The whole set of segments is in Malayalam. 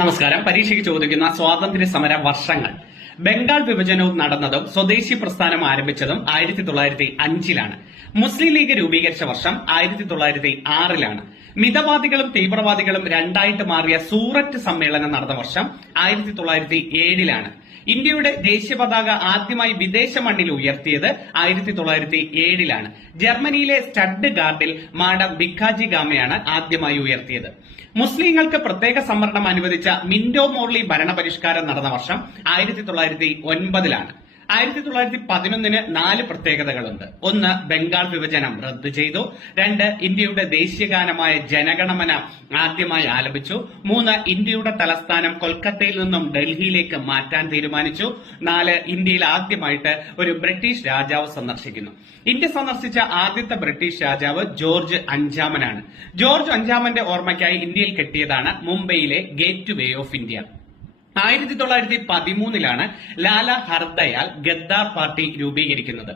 നമസ്കാരം. പരീക്ഷയ്ക്ക് ചോദിക്കുന്ന സ്വാതന്ത്ര്യ സമര വർഷങ്ങൾ. ബംഗാൾ വിഭജനവും നടന്നതും സ്വദേശി പ്രസ്ഥാനം ആരംഭിച്ചതും 1905-ലാണ്. മുസ്ലിം ലീഗ് രൂപീകരിച്ച വർഷം 1906-ലാണ്. മിതവാദികളും തീവ്രവാദികളും രണ്ടായിട്ട് മാറിയ സൂററ്റ് സമ്മേളനം നടന്ന വർഷം 1907-ലാണ്. ഇന്ത്യയുടെ ദേശീയ പതാക ആദ്യമായി വിദേശ മണ്ണിൽ ഉയർത്തിയത് 1907-ലാണ്. ജർമ്മനിയിലെ സ്റ്റഡ് ഗാർഡിൽ മാഡം ഭിക്കാജി ഗാമയാണ് ആദ്യമായി ഉയർത്തിയത്. മുസ്ലിങ്ങൾക്ക് പ്രത്യേക സംവരണം അനുവദിച്ച മിന്റോ മോർലി ഭരണപരിഷ്കാരം നടന്ന വർഷം 1909-ലാണ്. 1911-ന് 4 പ്രത്യേകതകളുണ്ട്. 1. ബംഗാൾ വിഭജനം റദ്ദു ചെയ്തു. 2. ഇന്ത്യയുടെ ദേശീയഗാനമായ ജനഗണമന ആദ്യമായി ആലപിച്ചു. 3. ഇന്ത്യയുടെ തലസ്ഥാനം കൊൽക്കത്തയിൽ നിന്നും ഡൽഹിയിലേക്ക് മാറ്റാൻ തീരുമാനിച്ചു. 4. ഇന്ത്യയിൽ ആദ്യമായിട്ട് ഒരു ബ്രിട്ടീഷ് രാജാവ് സന്ദർശിക്കുന്നു. ഇന്ത്യ സന്ദർശിച്ച ആദ്യത്തെ ബ്രിട്ടീഷ് രാജാവ് ജോർജ് അഞ്ചാമനാണ്. ജോർജ് അഞ്ചാമന്റെ ഓർമ്മയ്ക്കായി ഇന്ത്യയിൽ കെട്ടിയതാണ് മുംബൈയിലെ ഗേറ്റ് വേ ഓഫ് ഇന്ത്യ. 1913-ലാണ് ലാല ഹർദയാൽ ഗദ്ദാർ പാർട്ടി രൂപീകരിക്കുന്നത്.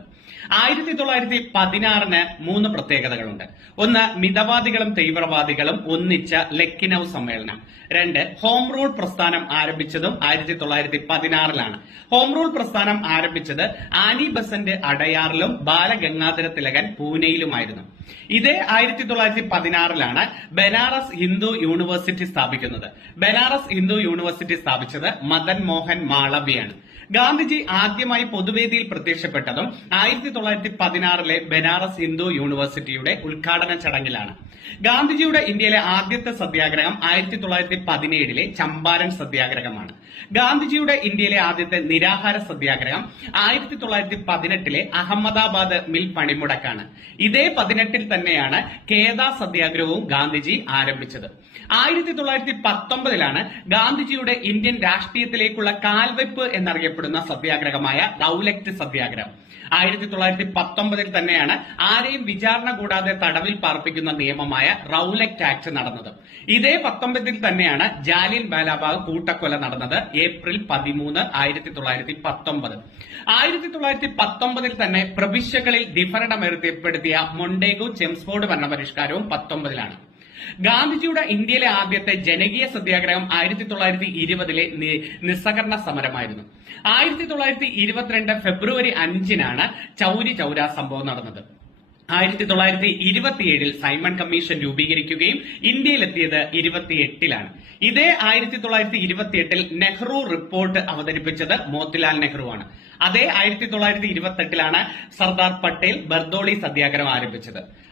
1916-ന് 3 പ്രത്യേകതകളുണ്ട്. 1. മിതവാദികളും തീവ്രവാദികളും ഒന്നിച്ച ലക്നൌ സമ്മേളനം. 2. ഹോം റൂൾ പ്രസ്ഥാനം ആരംഭിച്ചതും 1916-ലാണ്. ഹോം റൂൾ പ്രസ്ഥാനം ആരംഭിച്ചത് ആനി ബസന്റ് അടയാറിലും ബാലഗംഗാധര തിലകൻ പൂനെയിലുമായിരുന്നു. ഇതേ 1916-ലാണ് ബനാറസ് ഹിന്ദു യൂണിവേഴ്സിറ്റി സ്ഥാപിക്കുന്നത്. ബനാറസ് ഹിന്ദു യൂണിവേഴ്സിറ്റി സ്ഥാപിച്ചത് മദൻ മോഹൻ മാളവ്യയാണ്. ഗാന്ധിജി ആദ്യമായി പൊതുവേദിയിൽ പ്രത്യക്ഷപ്പെട്ടതും 1916-ലെ ബനാറസ് ഹിന്ദു യൂണിവേഴ്സിറ്റിയുടെ ഉദ്ഘാടന ചടങ്ങിലാണ്. ഗാന്ധിജിയുടെ ഇന്ത്യയിലെ ആദ്യത്തെ സത്യാഗ്രഹം 1917-ലെ ചമ്പാരൻ സത്യാഗ്രഹമാണ്. ഗാന്ധിജിയുടെ ഇന്ത്യയിലെ ആദ്യത്തെ നിരാഹാര സത്യാഗ്രഹം 1918-ലെ അഹമ്മദാബാദ് മിൽ പണിമുടക്കാണ്. ഇതേ 18-ൽ തന്നെയാണ് കേദ സത്യാഗ്രഹവും ഗാന്ധിജി ആരംഭിച്ചത്. 1919-ലാണ് ഗാന്ധിജിയുടെ ഇന്ത്യൻ രാഷ്ട്രീയത്തിലേക്കുള്ള കാൽവെപ്പ് എന്നറിയപ്പെടുന്ന സത്യാഗ്രഹമായ റൌലക്റ്റ് സത്യാഗ്രഹം. 1919-ൽ തന്നെയാണ് ആരെയും വിചാരണ കൂടാതെ തടവിൽ പാർപ്പിക്കുന്ന നിയമമായ റൌലക്റ്റ് ആക്ട് നടന്നത്. ഇതേ 19-ൽ തന്നെയാണ് ജാലിയൻ വാലാബാഗ് കൂട്ടക്കൊല നടന്നത്. ഏപ്രിൽ 13, 1919. 1919-ൽ തന്നെ പ്രവിശ്യകളിൽ ഡിഫറൻഡം ഏർപ്പെടുത്തിയ മൊണ്ടേഗു ചെംസ്ഫോർഡ് ഭരണപരിഷ്കാരവും 19-ലാണ്. ഗാന്ധിജിയുടെ ഇന്ത്യയിലെ ആദ്യത്തെ ജനകീയ സത്യാഗ്രഹം 1920-ലെ നിസ്സഹകരണ സമരമായിരുന്നു. 1922 ഫെബ്രുവരി 5-നാണ് ചൌരി ചൌര സംഭവം നടന്നത്. 1927-ൽ സൈമൺ കമ്മീഷൻ രൂപീകരിക്കുകയും ഇന്ത്യയിലെത്തിയത് 28-ലാണ്. ഇതേ 1928-ൽ നെഹ്റു റിപ്പോർട്ട് അവതരിപ്പിച്ചത് മോത്തിലാൽ നെഹ്റുവാണ്. അതേ 1928-ലാണ് സർദാർ പട്ടേൽ ബർദോളി സത്യാഗ്രഹം ആരംഭിച്ചത്.